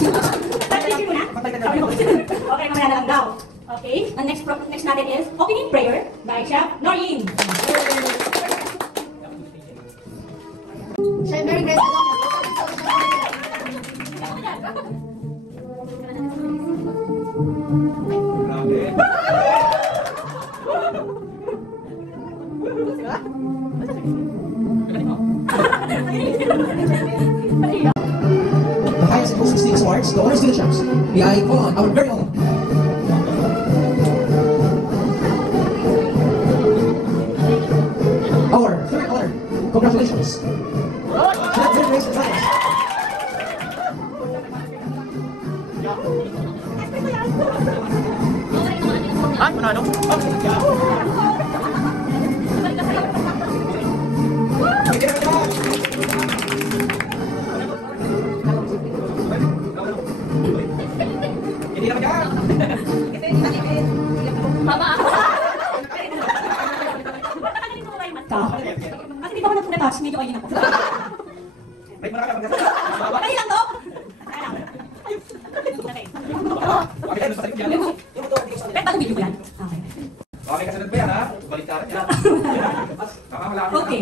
Thank you muna. Okay, mamaya na lang daw. Okay, ang next natin is opening prayer by Chef Noreen. Chef, Merry Christmas. The highest and most prestigious awards, the honors to the champs. May I call on our very own our third honor. Congratulations. Chef Merry Christmas. Ay, manalo? Hindi na kaya. Mama! Kasi di ba ako nag-touch, medyo oily na po. May malaki ka. Dali lang to! Okay, ano sa tayo yan? Pero bago video ko yan. Okay. Okay, kasunod ba yan ha? Balik ka rin yan. Tama, malaki. Okay.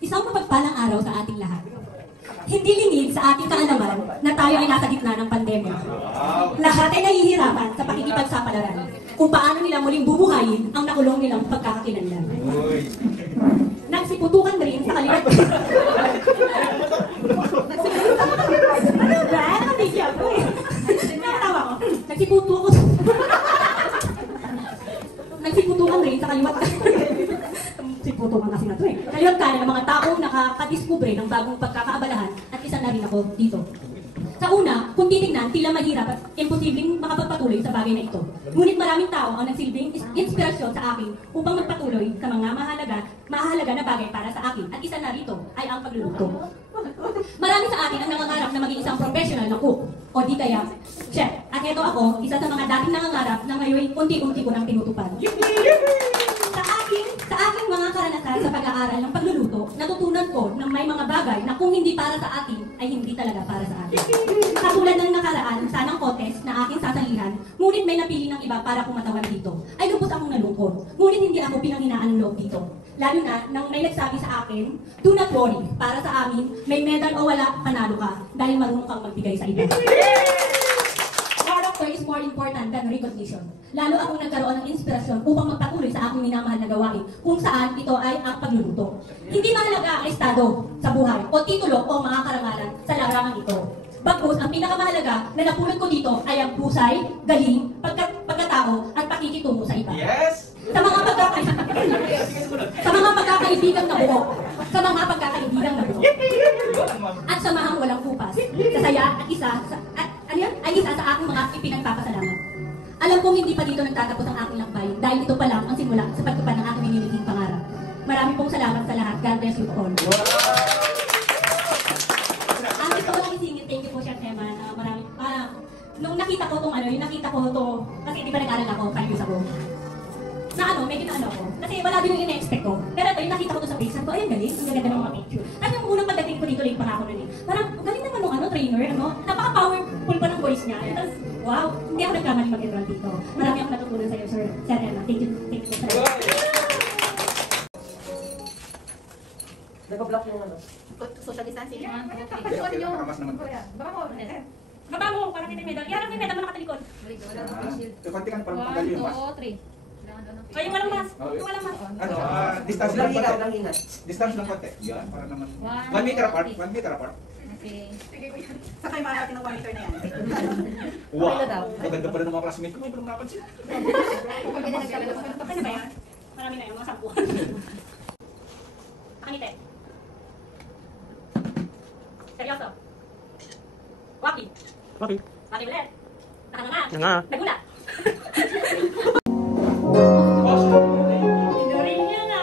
Isang mapagpalang araw sa ating lahat. Hindi lingid sa ating kaalaman na tayo ay nasa gitna ng pandemya. Lahat ay nahihirapan sa pakikipagsapalaran kung paano nila muling bubuhayin ang nakulong nilang pagkakakilanlan. Nagsiputukan rin sa kaliwat. Ano ba? Nakabigya ako eh. Nakatawa ko. Nagsiputukan rin sa kaliwat. Siputukan kasi na to eh. Kaliwat kanan ng mga taong nakakadiskubre ng bagong pagkakaabalahan at isa na rin ako dito. Sa una, kung titignan, tila mahirap at imposibleng makapagpatuloy sa bagay na ito. Ngunit maraming tao ang nagsilbing inspirasyon sa akin upang magpatuloy sa mga mahalaga na bagay para sa akin at isa na rito ay ang pagluluto. Marami sa akin ang nangangarap na maging isang professional na cook o di kaya chef. At ito ako, isa sa mga dating nangangarap na ngayon unti-unti ko nang tinutupad. Sa aking mga karanasan sa pag-aaral ng pagluluto, natutunan ko na may mga bagay na kung hindi para sa akin, ay hindi talaga para sa akin. Katulad ng nakaraan, sanang contest na aking sasalihan, ngunit may napili ng iba para kumatawan dito. Ay lubos akong nalungkot, ngunit hindi ako pinanghinaan ng loob dito. Lalo na nang may nagsabi sa akin, do not worry, para sa amin, may medal o wala, panalo ka, dahil marunong kang magbigay sa iba. Character is more important than recognition. Lalo akong nagkaroon ng inspirasyon upang magpatuloy sa aking minamahal na gawain kung saan ito ay ang pagluluto. Hindi mahalaga ang estado sa buhay o titulo o mga karangalan sa larangan ito. Bagkus, ang pinakamahalaga na napulot ko dito ay ang pusay, galing, pagkatao at pakikitungo sa iba. Yes! Sa mga pagkakaibigang nabuo. Sa mga pagkakaibigang nabuo. At samahang walang kupas. Sa saya at isa sa aking mga ipinagpapasalamat. Alam kong hindi pa dito nagtatapos ang aking lakbay dahil ito pa lang ang simula sa pagtupad ng aking minimiting pangarap. Marami pong salamat sa lahat. God bless you all. Ang gusto ko lang isingit, thank you po, Chef Eman. Nung nakita ko itong kasi di ba nag-aral ako 5 years ago. Medyo na ako. Kasi wala din yung ina-expect ko. Pero ito, yung nakita ko to sa page, sabi ko, ay, ang galing. Ang ganda ng mga picture. At yung unang pagdating ko dito, late pa nga ako nun eh. Parang, galing naman nung trainer, napaka-powerful pa ng voice niya. Tapos, wow, hindi ako nagkamali mag-enroll dito. Marami akong natutunan sa'yo, Sir Emma. Thank you sir. Nag-block yung Social distancing. Nakakamas naman. Baba mo, parang kita medal. Yan ang may medal mo nakatalikod. Konti ka na parang pagdali yung mas. 1, 2, 3. O, yung walang mas. Yung walang mas. Distance lang konti. Distance lang konti. Yan, para naman. 1 meter apart. 1 meter apart. Okay. Sakay mga natin ng monitor na yan. Wow! Maganda pa rin ng mga classmate ko. May parang napansin. Kasi ba yan? Marami na yung mga 10. Pakangiti. Seryoso. Waki. Waki. Waki ulit. Nakanganga. Nga. Nagulat. Tinurin niya na.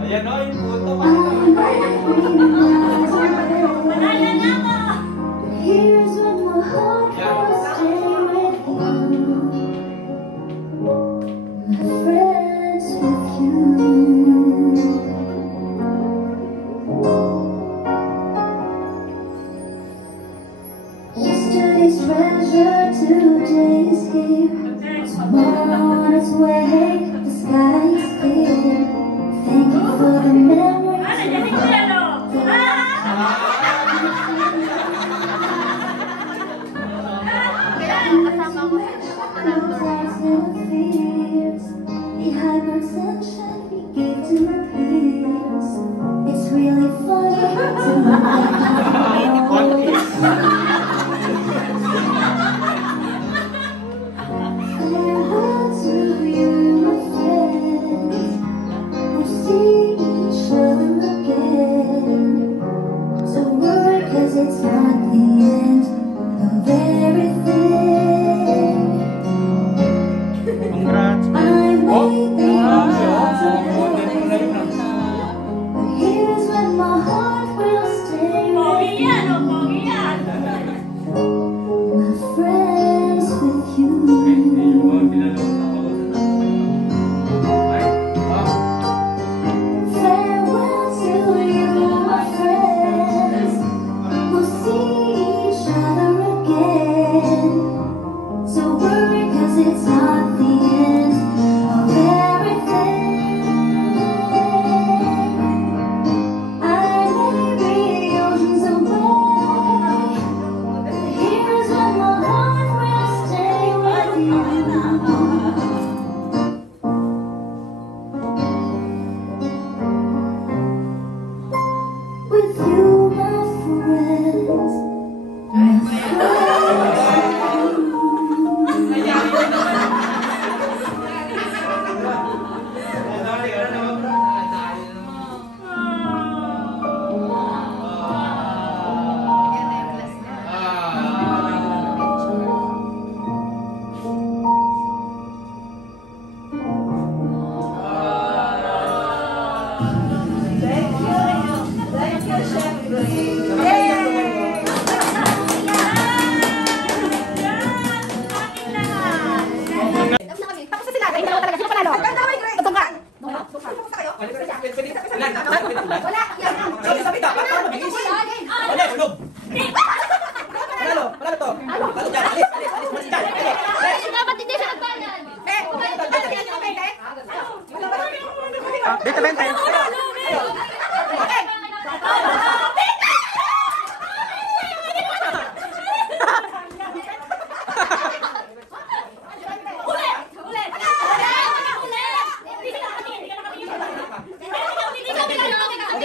Ayan o, yung puto. Manala na ako! Here's when my heart will stay with you. My friends with you. Yesterday's treasure, today's here. Tomorrow on its way, the sky is clear. Thank you for the memories. Nandiyan si Kuya, no? The hypertension we gave to our peers. It's really funny to farewell to you, my friends. We'll see each other again. Don't worry, 'cause it's not the end of everything. Congrats. I may be lost today, but here's when my heart will stay Pogi with yan, oh, pogi yan. my friends with you. Farewell to you, my friends. We'll see each other again. Don't worry, 'cause it's not the end of everything. I may be oceans away, but here's when my heart will stay with you. With you, my friends. My friends. Tapos na sila. Ay, dalawa talaga. Sino panalo? Ganda, may great. Tungka. Tungka. Kamusta kayo? Wala. Dapat hindi siya nagbayan. Dito, Bente. One,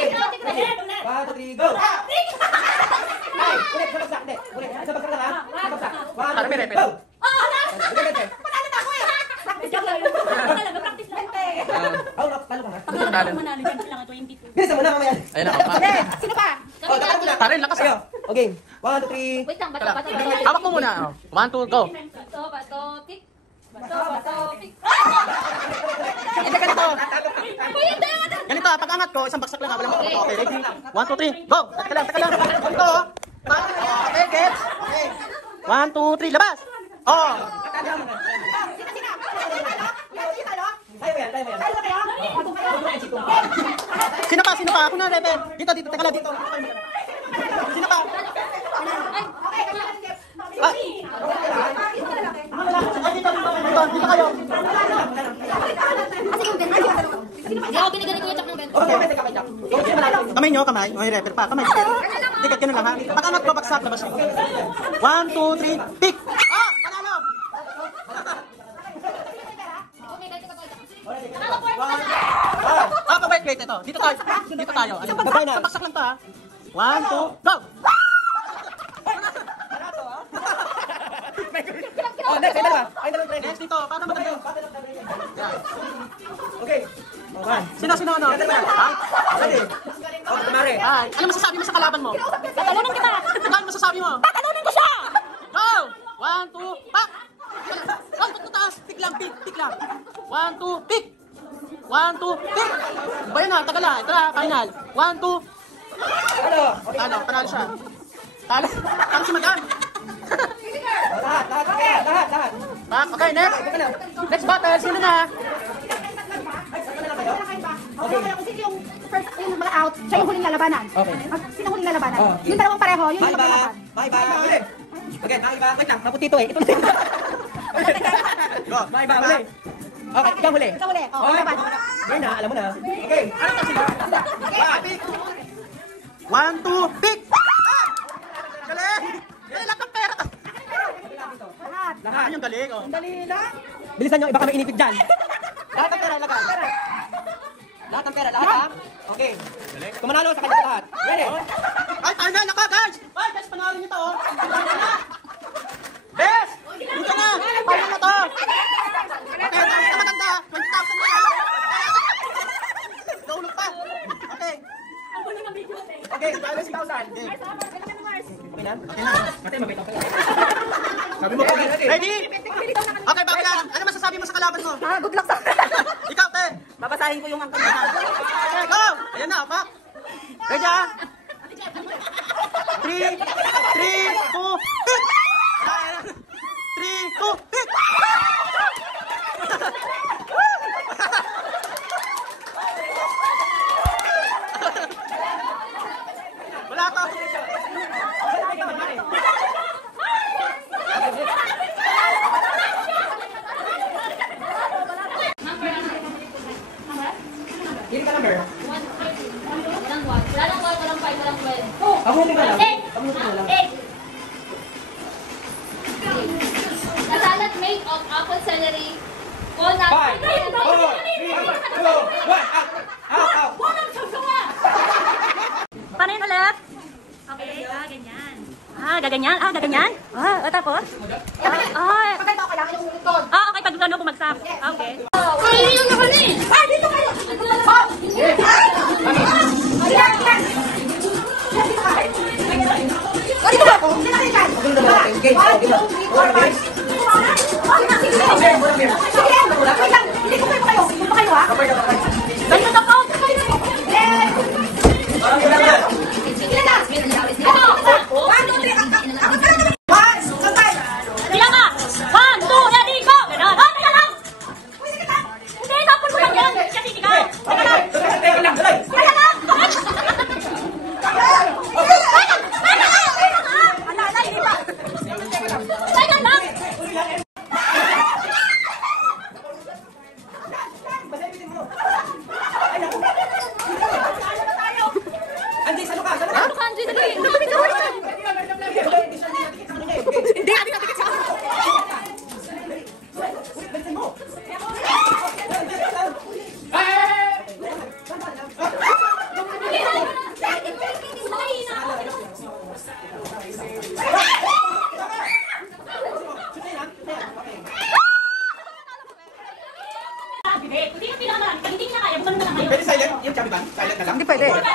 two, three, go! Ay, ulit, sa bagsak, hindi. Ulit, sa bagsak na lang. Sa bagsak. One, two, three, go! Ulit, Bente. Oh, talo ka na. Manalo dyan, kailangan 22. Bilisan mo na mamaya. Ayun ako. Sino pa? Oh, takbo na. Tarin, lakas Ayo. ah. Okay. One, two, three. Wait lang, bato. Hawak mo muna. Oh. 1, 2, go. Bato, tik. Tik. Hindi, ganito. Ganito, pag angat ko, isang baksak lang. Walang makapag. Okay, ready? 1, 2, 3, go. Teka lang. Ganito, oh. Okay, gets. Okay. 1, 2, 3, labas. Oh. Tayo yan, tayo yan. Sino pa? Ako na, Rebe. Dito. Teka lang, dito. Sino pa? Ah. Ay, dito kayo. Hindi ako binigyan ni Kuya Chak ng bento. Okay, Bente, kamay niya. Kamay nyo, kamay. Okay, refer pa. Kamay. Tikat, ganun lang ha. Pag angat ko, baksak, labas nyo. 1, 2, 3, pick! Ah! Panalo! Okay, ganito ka, Kuya Chak. Wait, ito. Dito tayo. Ayun. Sa baksak lang to ha. 1, 2, go! Oh, next, ay dalawa. Ay dalawa, Next dito, para madali. Okay. Oh, one. Sino ano? Ha? Dali. Oh, kumare. Ay, ano masasabi mo sa kalaban mo? Tatalunan kita. Ano masasabi mo? Tatalunan ko siya! Go! 1, 2, pak! Oh, ba't mataas? Pick lang, pick lang. 1, 2, pick! 1, 2, pick! Ba yan na, tagal na. Ito na, final. 1, 2, Ano? ano, panalo siya. Talo si madam. Lahat. Pak, okay, next. Next battle, sino na? Okay. Kasi yung first, yung mga out, siya yung huling lalabanan. Okay. Sino huling lalabanan? Oh. Yung dalawang pareho, yun yung Maiba. maglalaban. Maiba. Uli. Okay, maiba. Wait lang, maputi ito eh. Ito na. Go, maiba. Uli. Okay, ikaw huli. Ikaw uli. Oh, Okay. laban. Ngayon na, alam mo na. Okay. Ano to sila? Pick. 1, 2, pick! Ah! Galing! Galing, lahat ng pera. Lahat. Lahat yung galing, oh. Dali lang. Bilisan nyo, iba kami inipit dyan. Lahat ng pera, ilagay. Lahat ng pera, lahat ha? Okay. Kung manalo sa kanya lahat. Ready? Ay, final na ka, guys! Ay, guys, panalo nyo to, oh. Bes! Dito na! Paano mo to? Okay, ito maganda. 20,000 na. Naulog pa. Okay. Okay, 20,000. Okay na? Okay na. Mati, mabitaw ka lang. Sabi mo, okay. Ready? Okay, bago yan. Ano masasabi mo sa kalaban mo? Good luck sa Ikaw, te. babasahin ko yung angkol. Okay, go! Ayan na, pak. Ready, ah? 3, 2, pick! 3, 2, pick! Wala pa. Hindi ka number. Walang 1, walang 5, walang 12. Amutin ka lang. 8. Amutin ka lang. 8. The salad made of apple, celery, walnuts, 5, 4, 3, 2, 1, out! Out! Paano yun ulit? Okay, ganyan. Gaganyan? Gaganyan? Tapos? Pagkita ko kailangan yung likod. Okay, pag gano'n bumagsak. Okay. Ay, yung naman eh! Dito kayo! Dito ba ako? Dito ba ako? Engage. Hindi ko kayo. Hindi ko kayo ha? Ganito na po. Sige na. Ano? 1, 2, 3. Ako pala naman. 1, sabay. Bilang ka. 1, 2, ready, go. Ganun. Oh, teka lang. Hindi, tapon ko lang yan. Kasi ikaw. Teka lang. Teka lang. Teka lang. Andy, saan ka? Saan ka? Kanji, dali! Hindi, natin natikit sa Hindi ka pinakamarami. Pag hindi na kaya, bukal na lang kayo. Pwede silent? Yung chubby band? Silent na lang? Hindi pwede. Pwede.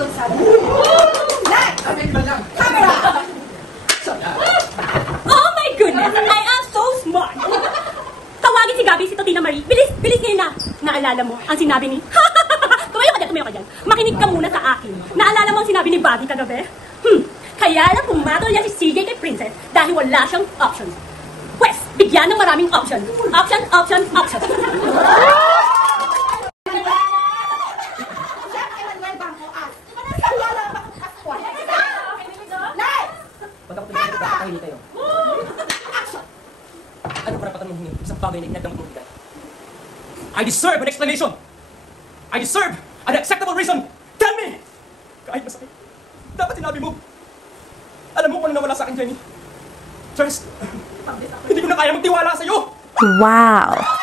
dito sa Nay! Camera! Oh my goodness! I am so smart! Tawagin si Gabi, si Totina Marie. Bilis! Bilis ngayon na! Naalala mo ang sinabi ni... Tumayo ka dyan. Makinig ka muna sa akin. Naalala mo ang sinabi ni Bobby kagabi? Kaya lang pumatol niya si CJ kay Princess dahil wala siyang options. Pwes, bigyan ng maraming options. Options, options, options. Pag ako pinagkakita, kakahili kayo. Ano karapatan mong hingin? Isang bagay na inadang mong bigay. I deserve an explanation! I deserve an acceptable reason! Tell me! Kahit masakit, dapat sinabi mo. Alam mo kung ano nawala sa akin, Jenny? First, hindi ko na kaya magtiwala sa'yo! Wow.